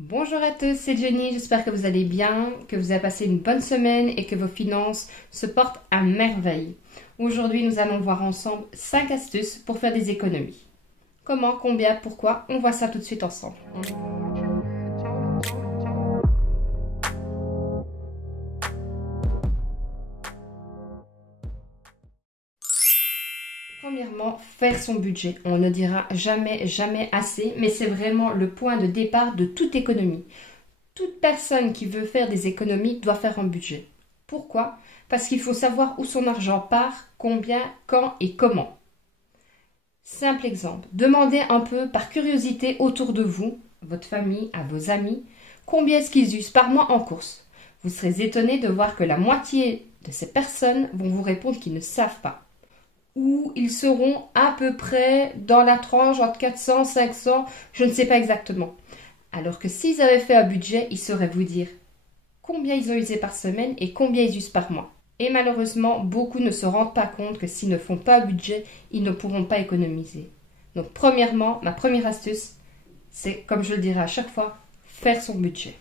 Bonjour à tous, c'est Jenny, j'espère que vous allez bien, que vous avez passé une bonne semaine et que vos finances se portent à merveille. Aujourd'hui, nous allons voir ensemble 5 astuces pour faire des économies. Comment, combien, pourquoi, on voit ça tout de suite ensemble. Premièrement, faire son budget. On ne dira jamais assez, mais c'est vraiment le point de départ de toute économie. Toute personne qui veut faire des économies doit faire un budget. Pourquoi? Parce qu'il faut savoir où son argent part, combien, quand et comment. Simple exemple, demandez un peu par curiosité autour de vous, votre famille, à vos amis, combien est-ce qu'ils usent par mois en courses. Vous serez étonné de voir que la moitié de ces personnes vont vous répondre qu'ils ne savent pas. Ou ils seront à peu près dans la tranche entre 400, 500, je ne sais pas exactement. Alors que s'ils avaient fait un budget, ils sauraient vous dire combien ils ont usé par semaine et combien ils usent par mois. Et malheureusement, beaucoup ne se rendent pas compte que s'ils ne font pas un budget, ils ne pourront pas économiser. Donc premièrement, ma première astuce, c'est, comme je le dirai à chaque fois, faire son budget.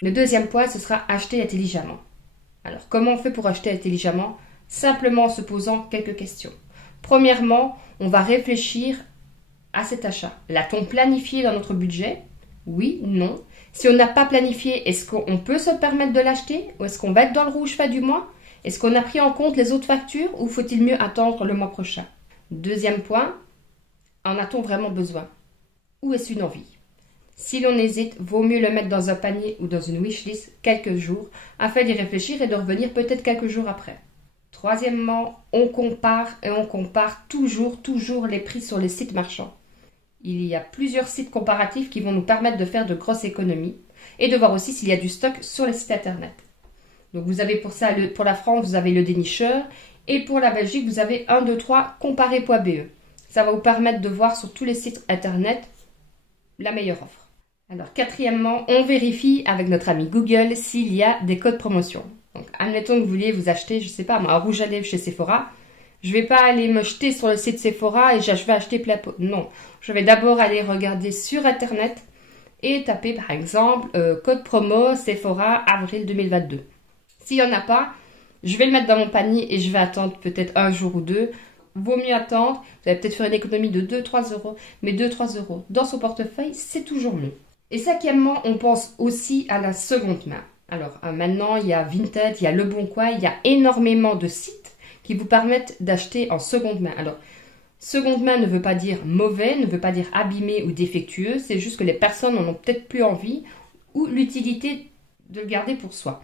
Le deuxième point, ce sera acheter intelligemment. Alors comment on fait pour acheter intelligemment? Simplement en se posant quelques questions. Premièrement, on va réfléchir à cet achat. L'a-t-on planifié dans notre budget? Oui, non. Si on n'a pas planifié, est-ce qu'on peut se permettre de l'acheter? Ou est-ce qu'on va être dans le rouge fin du mois? Est-ce qu'on a pris en compte les autres factures ou faut-il mieux attendre le mois prochain? Deuxième point, en a-t-on vraiment besoin? Ou est-ce une envie? Si l'on hésite, vaut mieux le mettre dans un panier ou dans une wishlist quelques jours afin d'y réfléchir et de revenir peut-être quelques jours après. Troisièmement, on compare toujours les prix sur les sites marchands. Il y a plusieurs sites comparatifs qui vont nous permettre de faire de grosses économies et de voir aussi s'il y a du stock sur les sites internet. Donc vous avez pour ça, pour la France, vous avez le dénicheur et pour la Belgique, vous avez 1, 2, 3 comparer.be. Ça va vous permettre de voir sur tous les sites internet la meilleure offre. Alors quatrièmement, on vérifie avec notre ami Google s'il y a des codes promotion. Donc, admettons que vous vouliez vous acheter, je sais pas moi, un rouge à lèvres chez Sephora. Je vais pas aller me jeter sur le site Sephora et je vais acheter plein pot. Non, je vais d'abord aller regarder sur internet et taper par exemple code promo Sephora avril 2022. S'il y en a pas, je vais le mettre dans mon panier et je vais attendre peut-être un jour ou deux. Vaut mieux attendre. Vous allez peut-être faire une économie de 2-3 euros, mais 2-3 euros dans son portefeuille, c'est toujours mieux. Et cinquièmement, on pense aussi à la seconde main. Alors maintenant, il y a Vinted, il y a Le Bon Coin, il y a énormément de sites qui vous permettent d'acheter en seconde main. Alors, seconde main ne veut pas dire mauvais, ne veut pas dire abîmé ou défectueux, c'est juste que les personnes n'en ont peut-être plus envie ou l'utilité de le garder pour soi.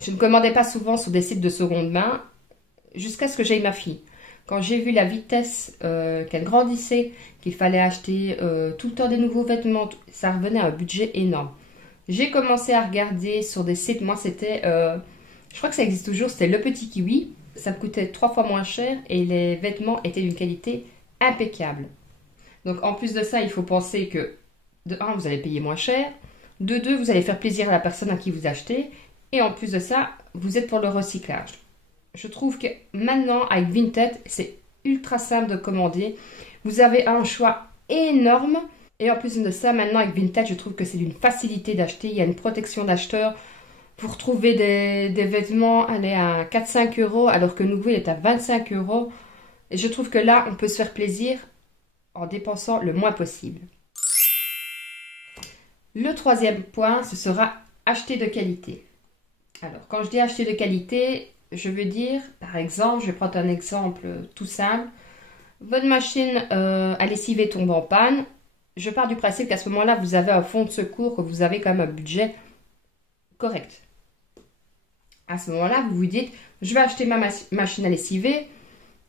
Je ne commandais pas souvent sur des sites de seconde main jusqu'à ce que j'aie ma fille. Quand j'ai vu la vitesse qu'elle grandissait, qu'il fallait acheter tout le temps des nouveaux vêtements, ça revenait à un budget énorme. J'ai commencé à regarder sur des sites, moi c'était, je crois que ça existe toujours, c'était Le Petit Kiwi. Ça me coûtait 3 fois moins cher et les vêtements étaient d'une qualité impeccable. Donc en plus de ça, il faut penser que, de 1, vous allez payer moins cher, de 2, vous allez faire plaisir à la personne à qui vous achetez, et en plus de ça, vous êtes pour le recyclage. Je trouve que maintenant, avec Vinted, c'est ultra simple de commander. Vous avez un choix énorme. Et en plus de ça, maintenant avec Vinted, je trouve que c'est d'une facilité d'acheter. Il y a une protection d'acheteur. Pour trouver des vêtements, aller à 4-5 euros, alors que nouveau, il est à 25 euros. Et je trouve que là, on peut se faire plaisir en dépensant le moins possible. Le troisième point, ce sera acheter de qualité. Alors, quand je dis acheter de qualité, je veux dire, par exemple, je vais prendre un exemple tout simple. Votre machine à lessiver tombe en panne. Je pars du principe qu'à ce moment-là, vous avez un fonds de secours, que vous avez quand même un budget correct. À ce moment-là, vous vous dites, je vais acheter ma machine à lessiver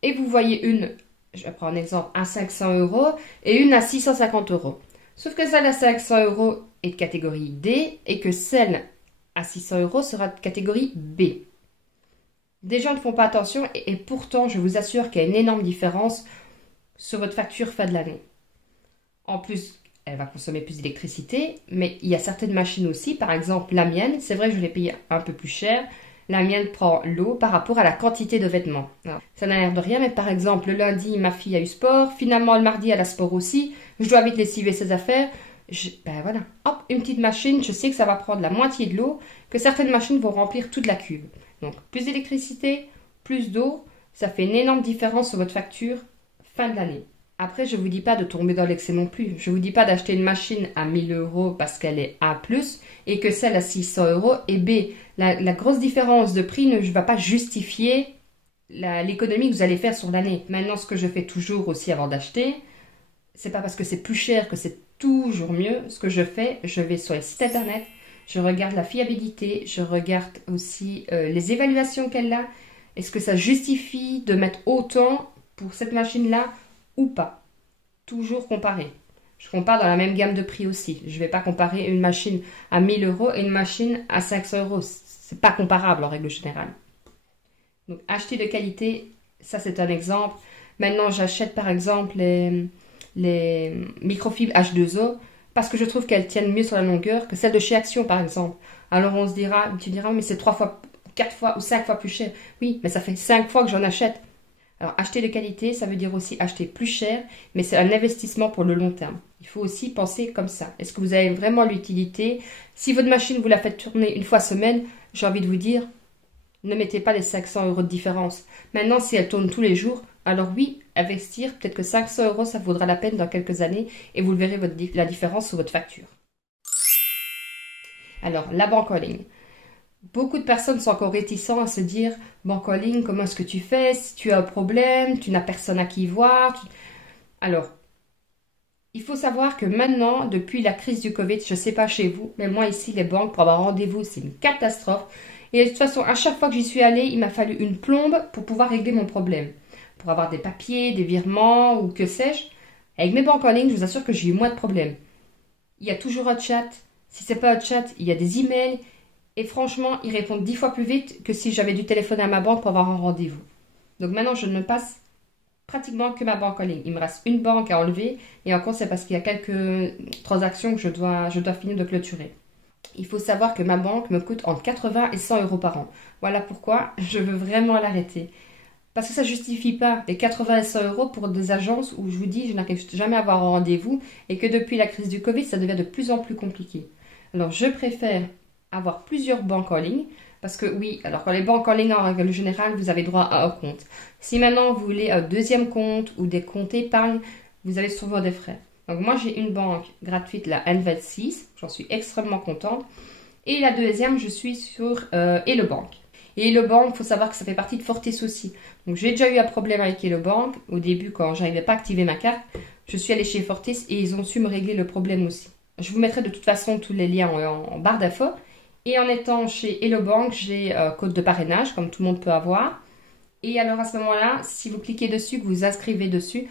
et vous voyez une, je vais prendre un exemple, à 500 euros et une à 650 euros. Sauf que celle à 500 euros est de catégorie D et que celle à 600 euros sera de catégorie B. Des gens ne font pas attention et pourtant, je vous assure qu'il y a une énorme différence sur votre facture fin de l'année. En plus, elle va consommer plus d'électricité, mais il y a certaines machines aussi, par exemple la mienne, c'est vrai que je l'ai payée un peu plus cher, la mienne prend l'eau par rapport à la quantité de vêtements. Alors, ça n'a l'air de rien, mais par exemple, le lundi, ma fille a eu sport, finalement le mardi, elle a sport aussi, je dois vite lessiver ses affaires, Ben voilà, hop, une petite machine, je sais que ça va prendre la moitié de l'eau, que certaines machines vont remplir toute la cuve. Donc plus d'électricité, plus d'eau, ça fait une énorme différence sur votre facture fin de l'année. Après, je ne vous dis pas de tomber dans l'excès non plus. Je ne vous dis pas d'acheter une machine à 1000 euros parce qu'elle est A+, et que celle à 600 euros est B. La grosse différence de prix ne va pas justifier l'économie que vous allez faire sur l'année. Maintenant, ce que je fais toujours aussi avant d'acheter, c'est pas parce que c'est plus cher que c'est toujours mieux. Ce que je fais, je vais sur les sites internet, je regarde la fiabilité, je regarde aussi les évaluations qu'elle a. Est-ce que ça justifie de mettre autant pour cette machine-là ou pas? Toujours comparer. Je compare dans la même gamme de prix aussi. Je ne vais pas comparer une machine à 1000 euros et une machine à 500 euros. C'est pas comparable en règle générale. Donc, acheter de qualité, ça c'est un exemple. Maintenant, j'achète par exemple les microfibres H2O parce que je trouve qu'elles tiennent mieux sur la longueur que celles de chez Action par exemple. Alors tu diras, mais c'est 3 fois, 4 fois ou 5 fois plus cher. Oui, mais ça fait 5 fois que j'en achète. Alors, acheter de qualité, ça veut dire aussi acheter plus cher, mais c'est un investissement pour le long terme. Il faut aussi penser comme ça. Est-ce que vous avez vraiment l'utilité? Si votre machine, vous la faites tourner une fois semaine, j'ai envie de vous dire, ne mettez pas les 500 euros de différence. Maintenant, si elle tourne tous les jours, alors oui, investir, peut-être que 500 euros, ça vaudra la peine dans quelques années et vous le verrez la différence sur votre facture. Alors, la banque en ligne. Beaucoup de personnes sont encore réticentes à se dire « Banque en ligne, comment est-ce que tu fais? Si tu as un problème, tu n'as personne à qui voir. » Alors, il faut savoir que maintenant, depuis la crise du Covid, je ne sais pas chez vous, mais moi ici, les banques, pour avoir rendez-vous, c'est une catastrophe. Et de toute façon, à chaque fois que j'y suis allée, il m'a fallu une plombe pour pouvoir régler mon problème. Pour avoir des papiers, des virements ou que sais-je. Avec mes banques en ligne, je vous assure que j'ai eu moins de problèmes. Il y a toujours un chat. Si ce n'est pas un chat, il y a des emails. Et franchement, ils répondent 10 fois plus vite que si j'avais dû téléphoner à ma banque pour avoir un rendez-vous. Donc maintenant, je ne me passe pratiquement que ma banque en ligne. Il me reste une banque à enlever. Et encore, c'est parce qu'il y a quelques transactions que je dois finir de clôturer. Il faut savoir que ma banque me coûte entre 80 et 100 euros par an. Voilà pourquoi je veux vraiment l'arrêter. Parce que ça ne justifie pas les 80 et 100 euros pour des agences où je vous dis, je n'arrive jamais à avoir un rendez-vous et que depuis la crise du Covid, ça devient de plus en plus compliqué. Alors, je préfère avoir plusieurs banques en ligne. Parce que oui, alors quand les banques en ligne, en règle générale, vous avez droit à un compte. Si maintenant vous voulez un deuxième compte ou des comptes épargne, vous avez souvent des frais. Donc moi j'ai une banque gratuite, la N26, j'en suis extrêmement contente. Et la deuxième, je suis sur Hello Bank. Et Hello Bank, il faut savoir que ça fait partie de Fortis aussi. Donc j'ai déjà eu un problème avec Hello Bank. Au début, quand j'arrivais pas à activer ma carte, je suis allée chez Fortis et ils ont su me régler le problème aussi. Je vous mettrai de toute façon tous les liens en barre d'infos. Et en étant chez Hello Bank, j'ai un code de parrainage, comme tout le monde peut avoir. Et alors à ce moment-là, si vous cliquez dessus, que vous inscrivez dessus,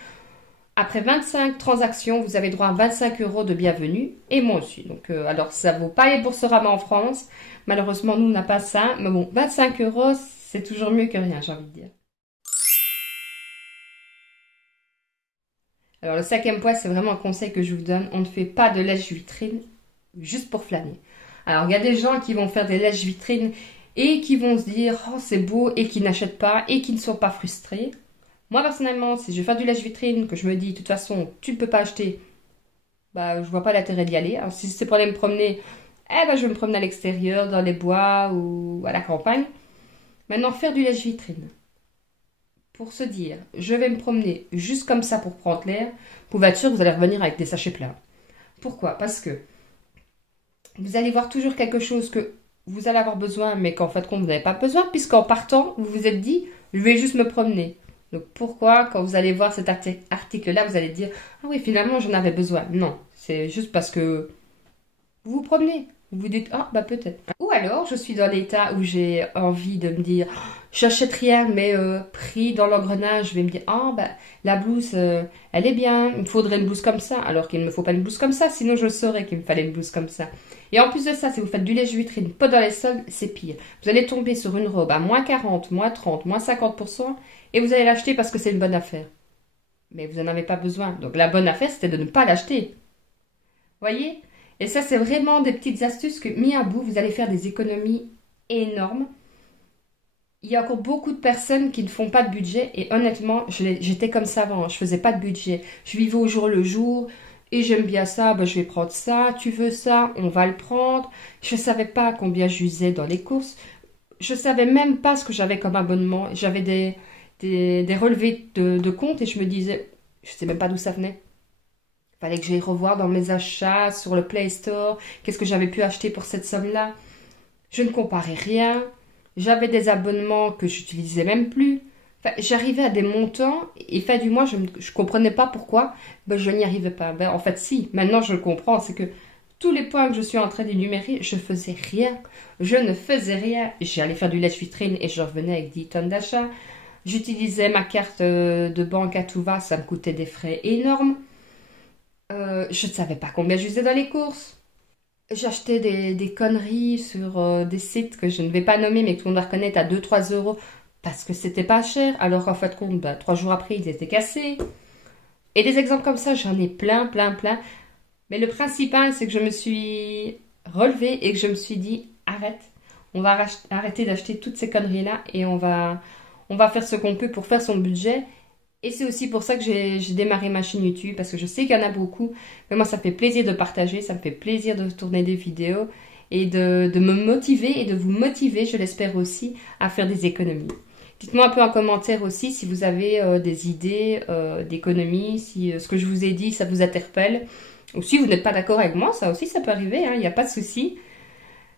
après 25 transactions, vous avez droit à 25 euros de bienvenue. Et moi aussi. Donc, alors, ça ne vaut pas les Boursorama en France. Malheureusement, nous, on n'a pas ça. Mais bon, 25 euros, c'est toujours mieux que rien, j'ai envie de dire. Alors, le 5e point, c'est vraiment un conseil que je vous donne. On ne fait pas de lèche-vitrine juste pour flâner. Alors, il y a des gens qui vont faire des lèche-vitrines et qui vont se dire « Oh, c'est beau » et qui n'achètent pas et qui ne sont pas frustrés. Moi, personnellement, si je vais faire du lèche-vitrine, que je me dis « De toute façon, tu ne peux pas acheter », bah, je vois pas l'intérêt d'y aller. Alors, si c'est pour aller me promener, je vais me promener à l'extérieur, dans les bois ou à la campagne. Maintenant, faire du lèche-vitrine. Pour se dire « Je vais me promener juste comme ça pour prendre l'air », pour être sûr que vous allez revenir avec des sachets pleins. Pourquoi? Parce que vous allez voir toujours quelque chose que vous allez avoir besoin, mais qu'en fait, vous n'avez pas besoin, puisqu'en partant, vous vous êtes dit, je vais juste me promener. Donc pourquoi, quand vous allez voir cet article-là, vous allez dire, ah oui, finalement, j'en avais besoin. Non, c'est juste parce que vous vous promenez. Vous vous dites, ah, bah peut-être. Ou alors, je suis dans l'état où j'ai envie de me dire, j'achète rien, mais pris dans l'engrenage, je vais me dire, ah, bah la blouse, elle est bien, il me faudrait une blouse comme ça, alors qu'il ne me faut pas une blouse comme ça, sinon je saurais qu'il me fallait une blouse comme ça. Et en plus de ça, si vous faites du lèche-vitrine, pas dans les soldes, c'est pire. Vous allez tomber sur une robe à moins 40, moins 30, moins 50%, et vous allez l'acheter parce que c'est une bonne affaire. Mais vous n'en avez pas besoin. Donc la bonne affaire, c'était de ne pas l'acheter. Voyez? Et ça, c'est vraiment des petites astuces que, mis à bout, vous allez faire des économies énormes. Il y a encore beaucoup de personnes qui ne font pas de budget. Et honnêtement, j'étais comme ça avant. Je faisais pas de budget. Je vivais au jour le jour. Et j'aime bien ça, ben, je vais prendre ça, tu veux ça, on va le prendre. Je ne savais pas combien j'usais dans les courses. Je ne savais même pas ce que j'avais comme abonnement. J'avais des relevés de compte et je me disais, je ne sais même pas d'où ça venait. Il fallait que j'aille revoir dans mes achats sur le Play Store, qu'est-ce que j'avais pu acheter pour cette somme-là. Je ne comparais rien. J'avais des abonnements que j'utilisais même plus. Enfin, j'arrivais à des montants et fin du mois, je ne comprenais pas pourquoi ben, je n'y arrivais pas. Ben, en fait, si, maintenant je le comprends, c'est que tous les points que je suis en train d'énumérer, je faisais rien. Je ne faisais rien. J'allais faire du lèche-vitrine et je revenais avec 10 tonnes d'achats. J'utilisais ma carte de banque à tout va, ça me coûtait des frais énormes. Je ne savais pas combien j'usais dans les courses. J'achetais des conneries sur des sites que je ne vais pas nommer, mais que tout le monde va reconnaître à 2-3 € parce que c'était pas cher, alors qu'en fait, compte, bah, 3 jours après, ils étaient cassés. Et des exemples comme ça, j'en ai plein, plein, plein. Mais le principal, c'est que je me suis relevée et que je me suis dit, arrête, on va arrêter d'acheter toutes ces conneries-là et on va faire ce qu'on peut pour faire son budget. Et c'est aussi pour ça que j'ai démarré ma chaîne YouTube, parce que je sais qu'il y en a beaucoup. Mais moi, ça me fait plaisir de partager, ça me fait plaisir de tourner des vidéos et de me motiver et de vous motiver, je l'espère aussi, à faire des économies. Dites-moi un peu en commentaire aussi si vous avez des idées d'économies, si ce que je vous ai dit, ça vous interpelle. Ou si vous n'êtes pas d'accord avec moi, ça aussi, ça peut arriver, hein, il n'y a pas de souci.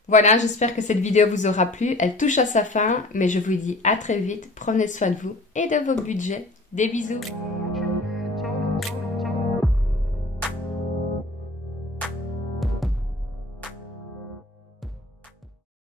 Voilà, j'espère que cette vidéo vous aura plu. Elle touche à sa fin, mais je vous dis à très vite. Prenez soin de vous et de vos budgets. Des bisous.